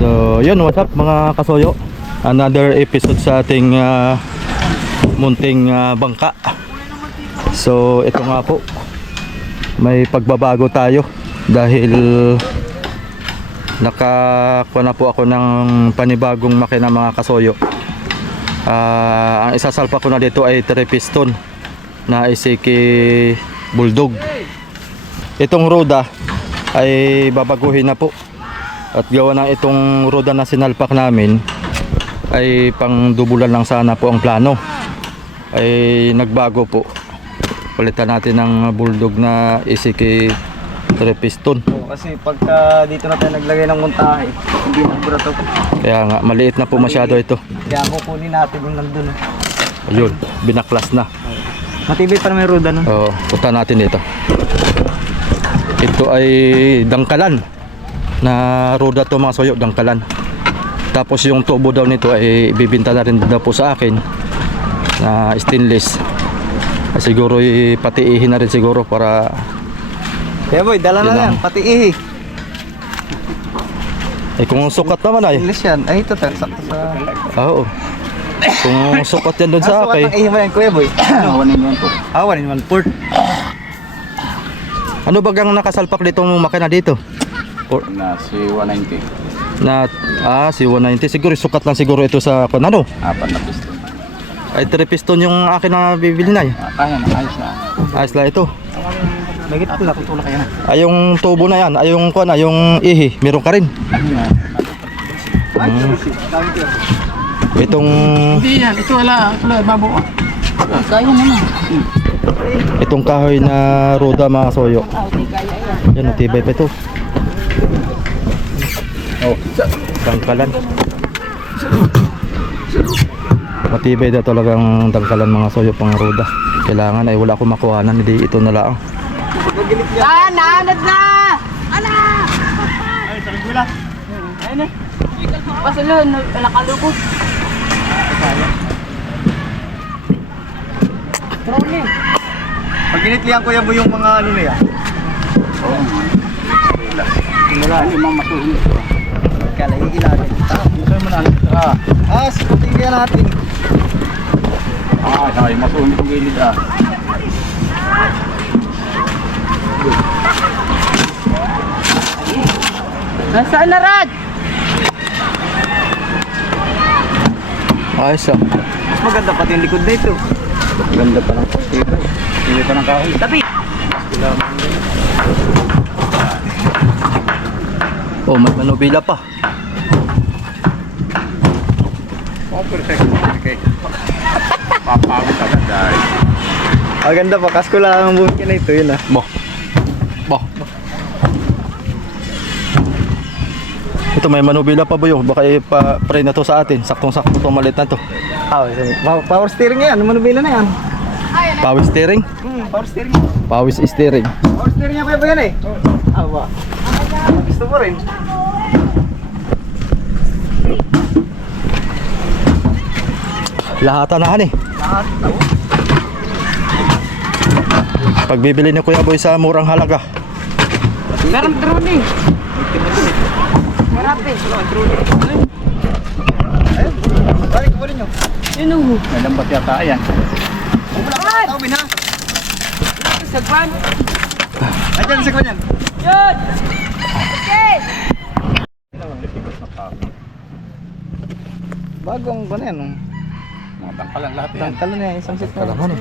So yun, what's up mga kasoyo, another episode sa ating munting bangka. So ito nga po, may pagbabago tayo dahil nakakuha na po ako ng panibagong makina mga kasoyo. Ang isasalpa ko na dito ay 3 piston na Iseki Bulldog. Itong roda ay babaguhin na po. At gawa ng itong roda na sinalpak namin ay pang dubulan lang sana po ang plano, ay nagbago po. Palitan natin ng Bulldog na Iseki 3 piston. Kasi pagka dito na tayo naglagay ng montahe, hindi na bura to. Kaya nga maliit na po masyado ito. Kaya kukunin natin yung nandun. Ayun, binaklas na. Matibay pa naman yung roda nun. Oo, punta natin dito. Ito ay dangkalan na roda to mga soyo, dangkalan. Tapos yung tubo daw nito ay bibinta na rin daw po sa akin na stainless. Siguro patiihin na rin siguro para Kaya boy, dala na yan, pati ihi. kung sukat naman ay. Stainless yan. Ay ito, sakto sa... Oo. Kung sukat yan doon sa akin. Sukat ng ihi mo yan kuya boy. 1-in-1 po. 1-in-1 port. Ano bagang nakasalpak ditong makina dito? Na si 190. Na si 190 siguro, sukat lang siguro ito sa ano? 4 na piston. Ay 3 piston yung akin na bibili na. Kaya na, ayos na. Ayos lang ito. Bagit pula, tutulak kaya na. Ay yung tubo na yan, ay yung kuan, yung ihi, meron ka rin. Itong Hindi yan, ito wala babo. Kaya naman. itong kahoy na roda mga soyo. Yan, tibay pa ito. Oh, dangkalan. Matibay na talagang dangkalan mga soyo pang roda. Kailangan ay wala akong makuhanan, hindi ito na lang. Naanad na! Ana! Ay, tarigula. Ayun eh. Pasulun, nakalubog. Trolling. Pag ginitlihan kuya mo yung mga ano na yan. Oo. Wala, limang masuhin ito. Kala iilagay. Dito mo na. Sikutin kaya natin. Ay, masuhin itong gilid Nasaan na Rad? Ayos Mas maganda pati yung likod na ito. Ganda pa ng dito. Hindi pa ng kahoy. Tapi! Oh, may manubila pa. Oh, perfect. Okay. Papawit agad dahil. Maganda pa, kasko lang ang bumiki na ito. Yun Boh. Boh. Ito may manubila pa boyo. Baka ipa-pray na to sa atin. Saktong-sakto itong malit na to. Power steering yan. Manubila na yan. Power steering. Power steering. Power steering. Power steering niya pa yan eh. Ba? Gusto mo rin. Lahatan na eh. Lahat. Pag bibili ni Kuya Boy sa murang halaga. Meron trolling. Marami. Ayun. Balik mo rin nyo. Yun o. May lambat yata yan. Wala ka tawin ha. Sagwan. Ayan sa kanyan. Yun! Okay! Bagong ba na yan? Mga tangkalan lahat yan. Tangkalo na yan. Isang set na. Kalaman eh.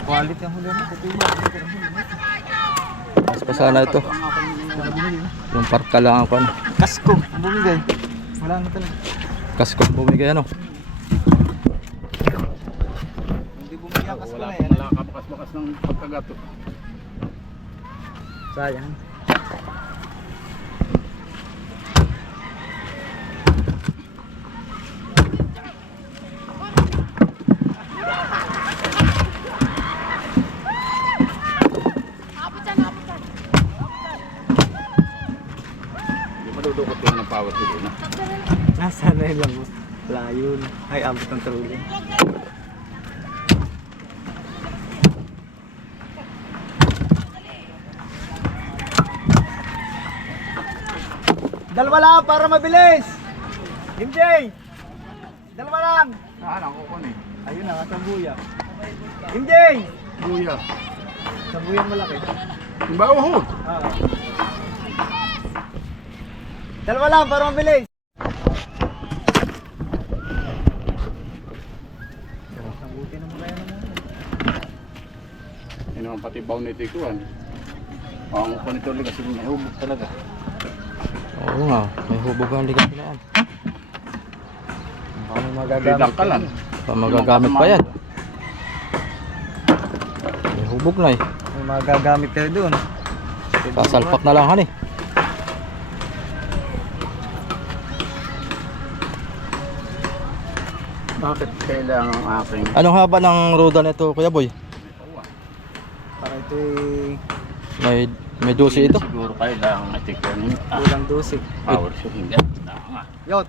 Quality ang huli mo. Mas pa sana ito. Yung parka lang ako. Kasko. Ang bumigay. Wala na talaga. Kasko bumigay ano. Hindi bumigay ang kasko Wala na yan. wala kapakas-bakas ng pagkagato. Sayang. Hindi madudukot yun ng power to na. Nasaan na yun lang mo? Layo na. Ay, abot ng trolling. Dalawa lang para mabilis. MJ! Dalawa lang. Saan ang kukunin? Ayun na, sambuya. MJ! Buya. Sambuyang malaki. Yung bauhod. Ah. Dalawa lang para mabilis. Nabuti naman kaya naman. Yun naman pati baon nito ikuan. Ang kukunin ito kasi may hubog talaga. Oo nga, may hubog ang ligas na yan. Baka may Bidang ka lang. Pa magagamit pa yan. May hubog na eh. May magagamit kayo doon. Sasalpak na lang han eh. Bakit kailangan ang aking Anong haba ng roda nito, Kuya Boy? Para ito May dosi ito. Siguro kailangan itikunin. kulang dosi. Power siya hindi. Tama. Yot,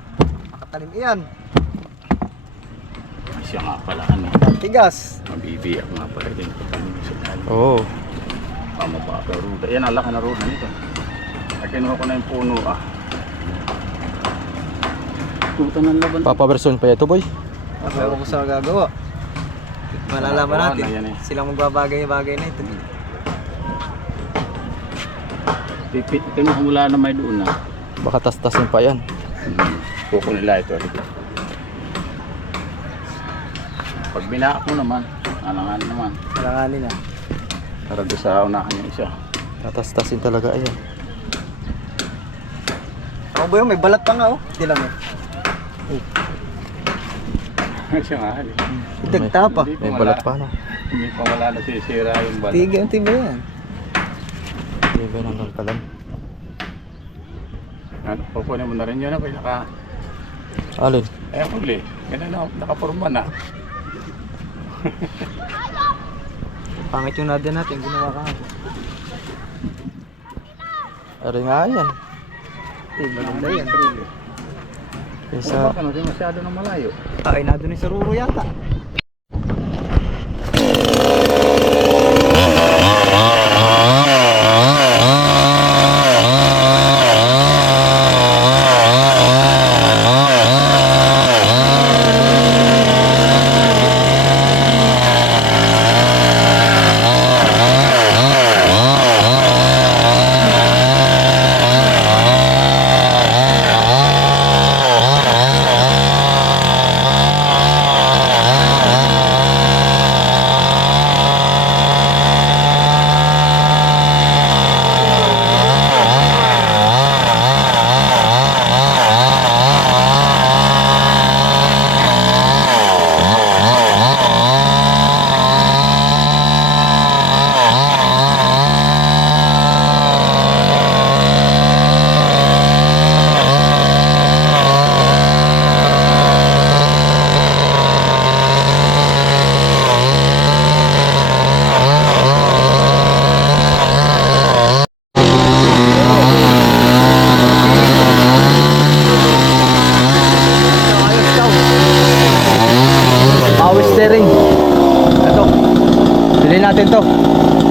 makatalim iyan. Siya nga pala ano. Tigas. Mabibiyak nga pala din ito kanina sa dali. Oo. Pamaba ka ruda. Yan ang laki na ruda nito. Ay kinuha ko na yung puno Tuta ng laban. Papaversion pa ito, Boy. Ewan ko sa gagawa. Malalaman natin. Yan eh. Silang magbabagay-bagay na ito. Pipit, kinuha mula na may doon na. Baka tas-tasin pa yan. Kuko nila ito. Pag binaak mo naman, alangan naman. Malanganin na. Para doon sa unahan yung isa. Tatas-tasin talaga ayan. Ako ba yun? May balat pa nga oh. Hindi lang eh. Siya nga hali. Dagta pa. May balat pa na. Hindi pa wala nasisira yung balat. Tigil, tiba yan. Hindi ba nang kalan? Ano, kukunin mo na rin yun. Ako'y naka... Alin? Eh, huli. Ganun na, nakapurma na. Pangit yung nada natin. Ginawa ka nga. Ari nga yan. Maganda yan. Isa, Baka hindi masyado na malayo. Ay, nado ni Saruro yata. Power steering. Ito. Bilhin natin to.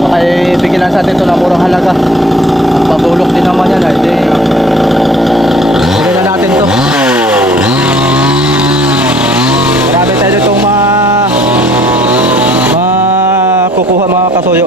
Baka bigyan lang sa atin to na murang halaga. At pabulok din naman yan. Hindi. Bilhin na natin to. Marami tayo itong makukuha mga kasuyo.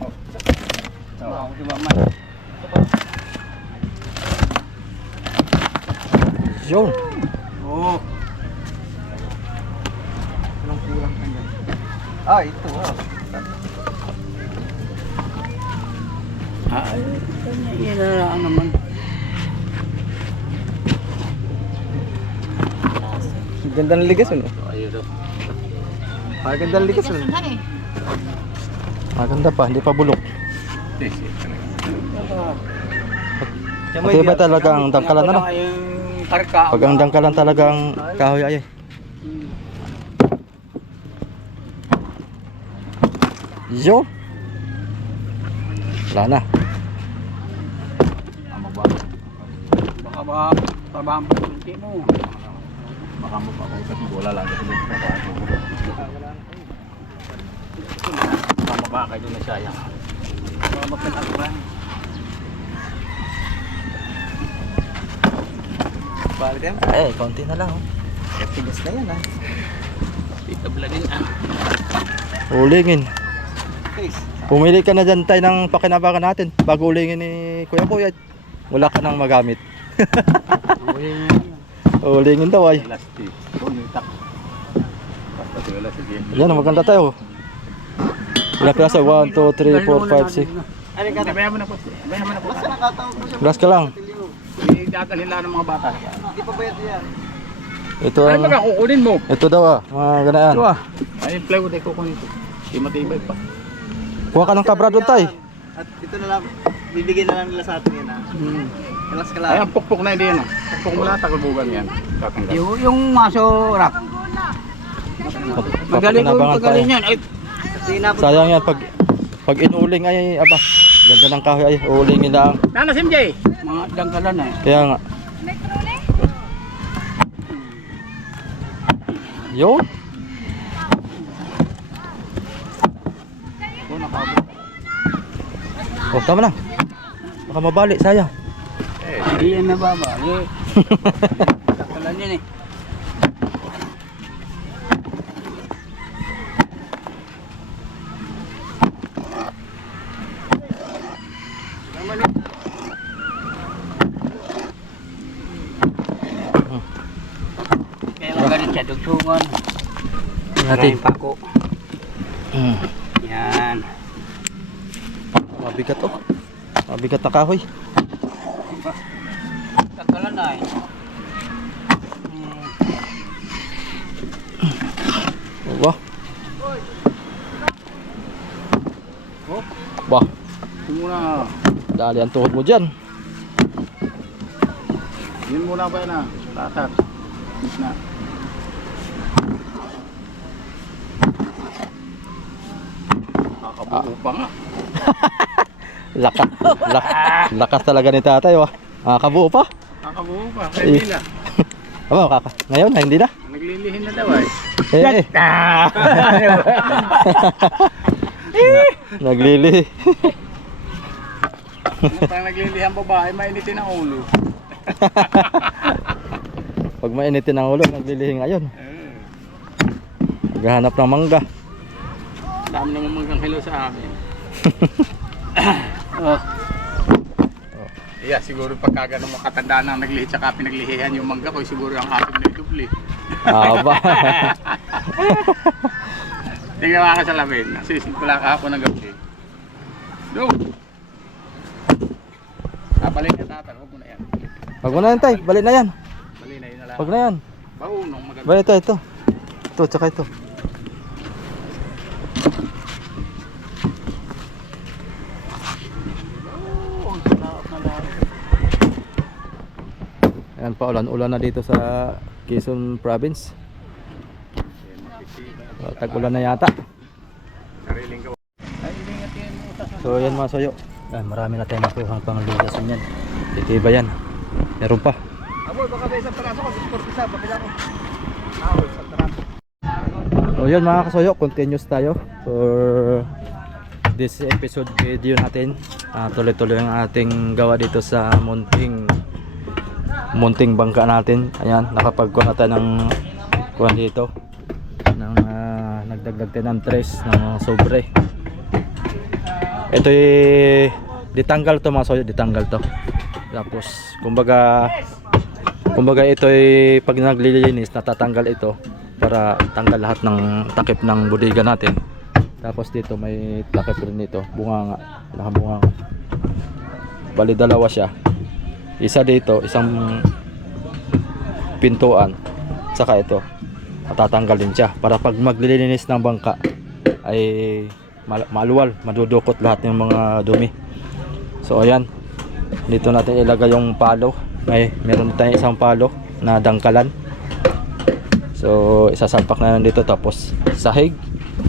Oo. Yun. Oo. Anong kulang ka dyan? Ah, ito ah. Yan na lang naman. Ganda ng ligas ano? Ayun daw. Maganda ng ligas ano? Maganda pa, hindi pa bulok. Yan Pati ba talaga ang dangkalan ano? Yung karka. Pag ang dangkalan talaga ang kahoy ay. Yo. Wala na. Baka ba trabahan pa yung team mo? Baka mo pa kung kasi bola lang kasi dito pa ako. Tama ba kayo na siya yan? Tama ka na ba? Balik yan. Eh, konti na lang. Tigas na yan ah. Itabla din ah. Ulingin. Guys. Pumili ka na dyan tayo ng pakinabangan natin bago ulingin ni Kuya Kuya. Wala ka nang magamit. Ulingin daw ay. Elastic. Bunitak. Basta ito elastic. Yan, maganda tayo. Ilang piraso? 1, 2, 3, 4, 5, 6. Ano ka? Bayan mo na po. Bayan mo na po. Basta nakatawag ko siya. Glass ka lang. Idadalhin lang ng mga bata. Hindi pa bayad yan. Ito Ano ang, ba kukunin mo? ito daw ah, mga ganaan. Ay, yung plywood ay kukunin ko. Di matibay pa. Kuha ka ng kabra doon tay. At ito na lang, bibigyan na lang nila sa atin yan ah. Kalas ka Ay, lang. ang pukpok na hindi yan. Pukpok mo lang, tagalbugan yan. Tatanggal. Yung maso rap. Magaling ko Pakinabangan pagaling tayo. yan. Ay, Tinapos Sayang yan pag inuling ay aba. Ganda ng kahoy ay ulingin lang. Nanas MJ! mga dangkalan na eh. Kaya nga. Yo. Oh, tama na. Baka mabali, sayang. Hindi yan nababa. Eh, dangkalan yan eh. Kaya magaling siya dugtungan. Natin. Maraming pako. Hmm. Yan. Mabigat oh. Mabigat na kahoy. Dangkalan na eh. Wah. Wah, Yun muna. dali ang tuhod mo dyan. Yun muna ba yan ah? Tatat. Na. Kakabuo pa nga. Lakas, lakas talaga ni tatay wah. Kabuo pa. Kakabuo pa. Kaya hindi na. Aba, kaka. Ngayon, hindi na. Naglilihin na daw ay. Naglili. Pag naglilihan babae, mainitin ang ulo. Pag mainitin ang ulo, naglilihi ngayon. Naghahanap ng mangga. Dami naman manggang hello sa amin. Oh. Yeah, siguro pagka ganun makatanda na naglihi tsaka pinaglihihan yung mangga ko, siguro ang ating na idubli. Aba. Tingnan mga kasalamin, nasisid ko lang kahapon ng gabi. No! Balik na tatang, huwag mo na yan. Wag mo na yan tay, balik na yan. Bali na yun na lang. Wag na yan. Bahunong maganda. Balik ito. Ito, tsaka ito. Ayan pa, ulan-ulan na dito sa Quezon Province. Tag-ulan na yata. Sariling gawa. Ay, ingat yan mo sa So yan mga soyo. Marami na tayong nakuhang panglugas yan. Titiba yan. Meron pa. Aboy, baka sa isang peraso ko, support isa, papila ko. Aboy, isang peraso. So yun mga kasoyo, continuous tayo for this episode video natin. Tuloy-tuloy ang ating gawa dito sa munting bangka natin. Ayan, nakapagkuha na tayo ng kuhan dito ng nagdagdag tayo ng tres ng sobre. ito ditanggal to mga soyo, ditanggal to. Tapos kumbaga ito pag naglilinis natatanggal ito para tanggal lahat ng takip ng bodega natin. Tapos dito may takip rin nito, bunganga, nakabunganga. Bali dalawa siya. Isa dito, isang pintuan, saka ito matatanggal din siya para pag maglilinis ng bangka ay maluwal, madudukot lahat ng mga dumi. So ayan, dito natin ilagay yung palo. Meron tayong isang palo na dangkalan. So isasalpak na dito, tapos sahig,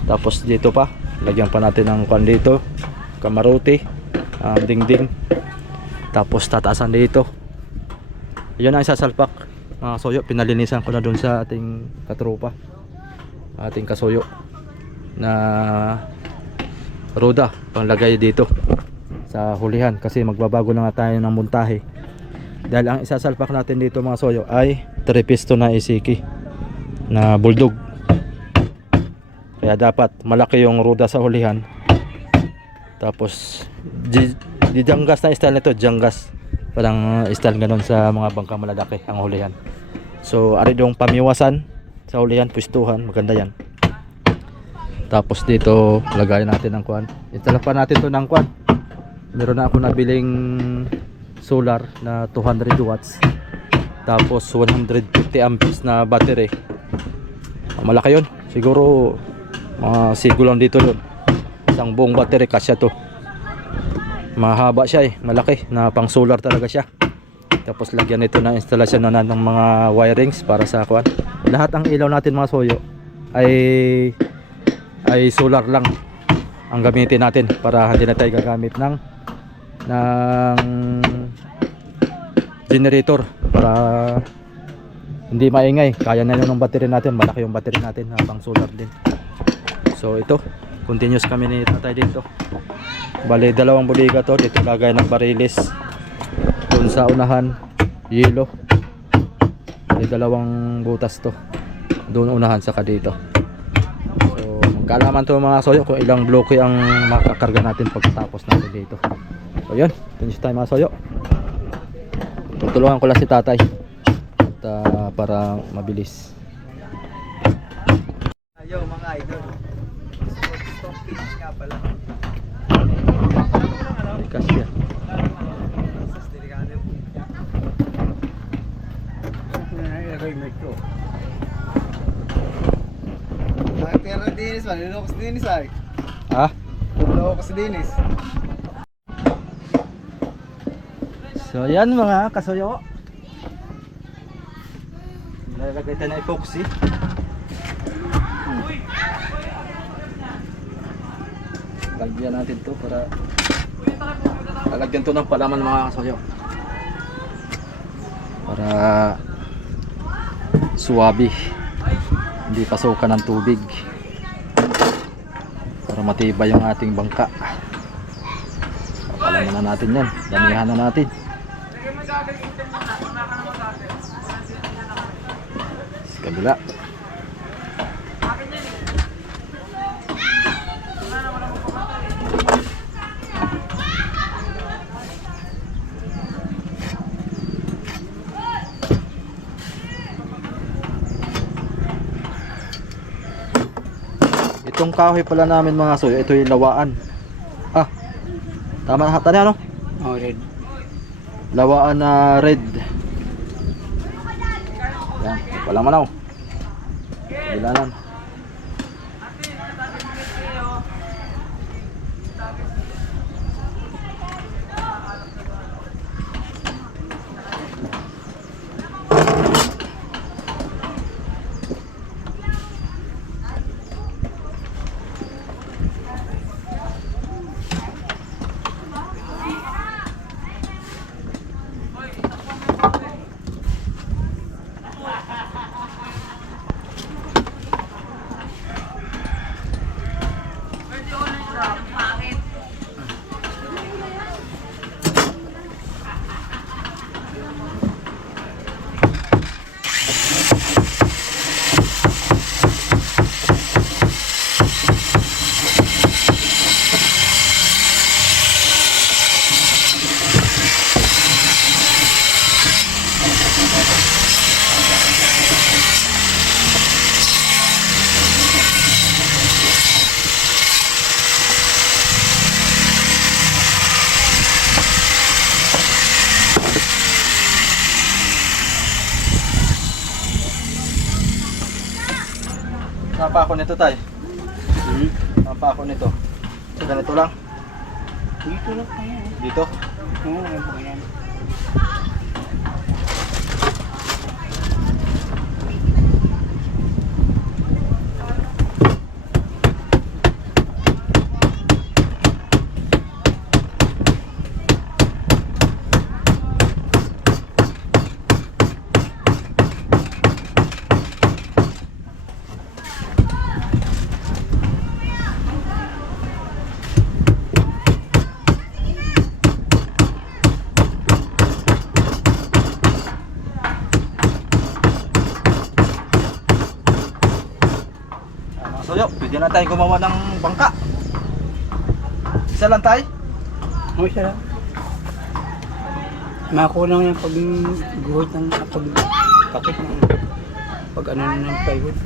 tapos dito pa lagyan pa natin ng kwan dito, kamaruti, dingding, tapos tataasan dito. Yun ang isasalpak mga soyo. Pinalinisan ko na dun sa ating katropa, ating kasuyo na roda panglagay dito sa hulihan, kasi magbabago na nga tayo ng montahe. Dahil ang isasalpak natin dito mga soyo ay 3 piston na isiki na bulldog, kaya dapat malaki yung roda sa hulihan. Tapos janggas na style nito, janggas, parang style ganon sa mga bangka malalaki ang hulihan. So ari dong pamiwasan sa hulihan, pwestuhan, maganda yan. Tapos dito lagayan natin ng kwan, install pa natin to ng kwan. Meron na ako nabiling solar na 200 watts, tapos 150 amperes na battery. Malaki yun, siguro sigo lang dito yun, isang buong battery kasya to. Mahaba siya malaki na pang solar talaga siya. Tapos lagyan ito ng installation na ng mga wirings para sa kwan. Lahat ang ilaw natin mga soyo ay solar lang ang gamitin natin, para hindi na tayo gagamit ng generator, para hindi maingay. Kaya na yun ng battery natin, malaki yung battery natin na pang solar din. So ito, continuous kami ni tatay dito. Bali dalawang bodega to, dito lagay ng barilis, dun sa unahan yelo, may dalawang butas to, dun unahan saka dito. So magkaalaman to mga soyo kung ilang bloke ang makakarga natin pagkatapos natin dito. So yun, finish tayo mga soyo. Tutulungan ko lang si tatay at para mabilis. Ayo mga idol, stop pitch nga pala. Kasya. Pero Dinis, maluloko si Dinis ay. Ha? Maluloko si Dinis. So yan mga kasuyo, lalagay tayo na epoxy. Lagyan natin to para lalagyan to ng palaman mga kasuyo, para suwabi, hindi pasukan ng tubig, para matibay yung ating bangka. Palaman na natin yan, damihan na natin. Sa kabila. Itong kahoy pala namin mga soyo, ito yung lawaan. Tama na tani ano? Oh, red. Lawaan na red. Yan, walang manaw. Bilanan. pa ako nito, tay? Hmm? Saan pa ako nito? So, ganito lang. Dito lang kaya. Dito. Oo, yan. Mga soyo, pwede na tayo gumawa ng bangka. Isa lang tayo. Oo, siya lang. Makulang yan pag guhit ng pag takip ng pag ano ng plywood.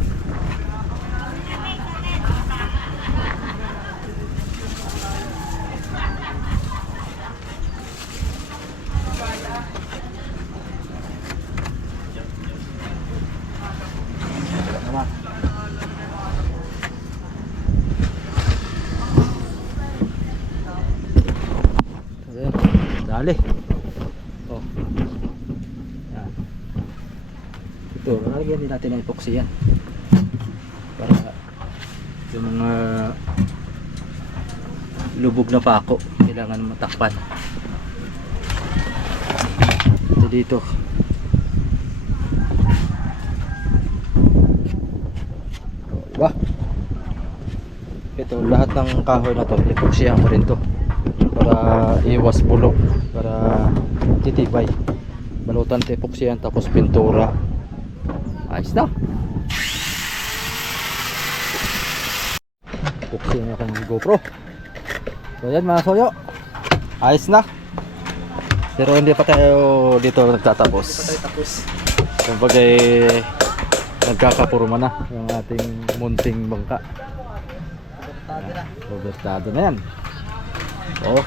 Naman. Ayan, dali. Oh. Yan. Ito, lalagyan din natin ng epoxy yan. Para yung mga lubog na pako kailangan matakpan. Ito dito. Oh, diba? Ito, lahat ng kahoy na to, epoxyhan ko rin to para iwas bulok, para titibay. Balutan to epoxyhan tapos pintura. Ayos na. Epoxyhan yung aking GoPro. So yan mga soyo, ayos na. Pero hindi pa tayo dito nagtatapos. Kumbaga nagkakapurma na yung ating munting bangka. Robertado na yan. Oh.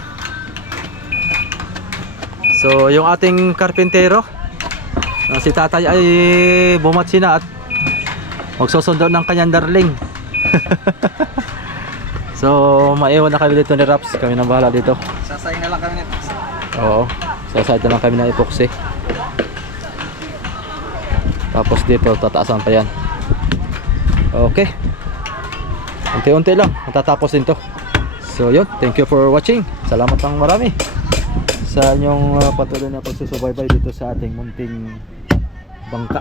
So yung ating karpintero, si tatay ay bumatsi na at magsusundo ng kanyang darling. So maiwan na kami dito ni Raps, kami nang bahala dito. Sasay na lang kami nito. Oo, sasay na lang kami ng epoxy. Tapos dito tataasan pa yan. Okay, unti-unti lang matatapos din to. So yun, thank you for watching. Salamat ng marami sa inyong patuloy na pagsusubaybay dito sa ating munting bangka.